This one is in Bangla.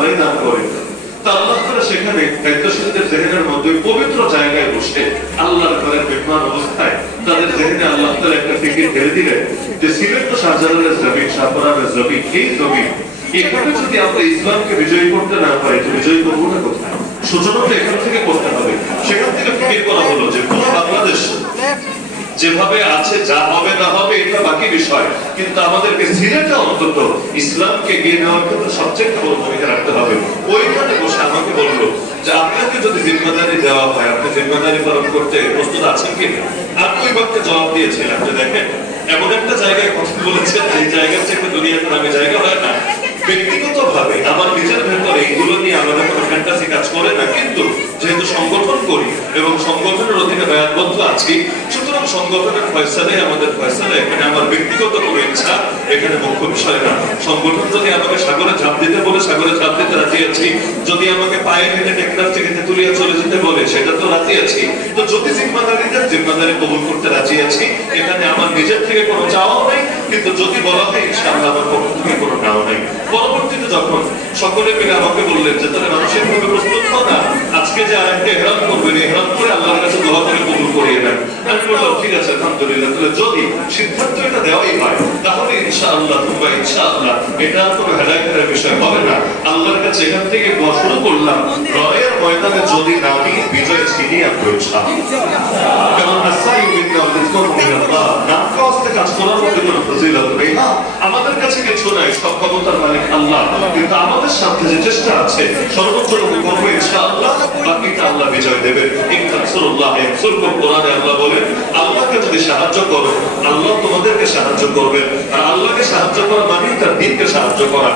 তারাই দান করে। আল্লাহ তাআলা সেখানে দায়িত্বশীলদের জেহেনের মধ্যে পবিত্র জায়গায় বসে আল্লাহর ঘরের মেহমান অবস্থায় তাদের জেহেনে আল্লাহ তাআলা একটা টিকিট ঢেলে দিলেন যে সিলেট তো শাহজালালের জমিন, শাহপরানের জমিন, এই জমিন এখানে যদি আমরা ইসলামকে বিজয়ী করতে না পারি তো বিজয়ী করবো না কোথায়? সূচনাটা এখান থেকে করতে হবে। সেখান থেকে ফিকির করা হলো যে পুরো বাংলাদেশ যেভাবে আছে, যা হবে না হবে এটা বাকি বিষয়, কিন্তু আমাদেরকে সিলেটে অন্তত ইসলামকে এগিয়ে নেওয়ার ক্ষেত্রে সবচেয়ে বড় ভূমিকা রাখতে হবে। ওইখানে বসে আমাকে বললো যে আপনাকে যদি জিম্মাদারি দেওয়া হয় আপনি জিম্মাদারি পালন করতে প্রস্তুত আছেন কি? আমি ওই বাক্যে জবাব দিয়েছিলাম যে দেখেন, এমন একটা জায়গায় কথা বলেছেন যে জায়গার থেকে দুনিয়াতে নামে জায়গা হয় না। ব্যক্তিগতভাবে আমার নিজের ভেতরে এগুলো নিয়ে আমাদের কোনো ফ্যান্টাসি কাজ করে না, কিন্তু যেহেতু সংগঠন করি এবং সংগঠনের অধীনে বায়াতবদ্ধ আছি, সুতরাং সংগঠনের ফয়সালে আমাদের ফয়সালে, এখানে আমার ব্যক্তিগত কোনো ইচ্ছা এখানে মুখ্য বিষয় না। সংগঠন যদি আমাকে সাগরে ঝাঁপ দিতে বলে সাগরে ঝাঁপ দিতে রাজি আছি, যদি আমাকে পায়ে হেঁটে টেকনাফ থেকে তেতুলিয়া চলে যেতে বলে সেটা তো রাজি আছি। তো যদি জিম্মাদারি কবুল করতে রাজি আছি, এখানে আমার নিজের থেকে কোনো চাওয়াও নাই, কিন্তু যদি বলা হয় ইনশাআল্লাহ আমার পক্ষ থেকে কোনো নাও নাই। পরবর্তীতে যখন সকলে মিলে আমাকে বললেন যে তাহলে মানসিকভাবে প্রস্তুত হও না, আজকে যে আরেকটা ইহরাম করবেন, ইহরাম করে আল্লাহর কাছে দোয়া করে কবুল করিয়ে নেন। আমি বললাম ঠিক আছে আলহামদুলিল্লাহ, তাহলে যদি সিদ্ধান্ত এটা দেওয়াই হয় তাহলে ইনশাআল্লাহ তোমরা ইনশাআল্লাহ এটা কোনো হেদায়েতের বিষয় হবে না। আল্লাহর কাছে এখান থেকে দোয়া শুরু করলাম, লড়াইয়ের ময়দানে যদি নামি বিজয় ছিনিয়ে আনবো ইনশাআল্লাহ। কারণ আসাই বিল্লাহ আল্লাহ নাম কাজে কাজ করার মধ্যে কোনো ফজিলত নেই। আমাদের কাছে কিছু নাই, সব ক্ষমতার মালিক আল্লাহ, কিন্তু আমাদের সাথে যে চেষ্টা আছে সর্বোচ্চ করবো ইনশাআল্লাহ, বাকিটা আল্লাহ বিজয় দেবেন। ইনশাআল্লাহ ইয়ানসুরকুম, কোরআনে আল্লাহ বলেন আল্লাহকে যদি সাহায্য করো আল্লাহ তোমাদেরকে সাহায্য করবেন। আর আল্লাহকে সাহায্য করা মানে তার দ্বীনকে সাহায্য করা।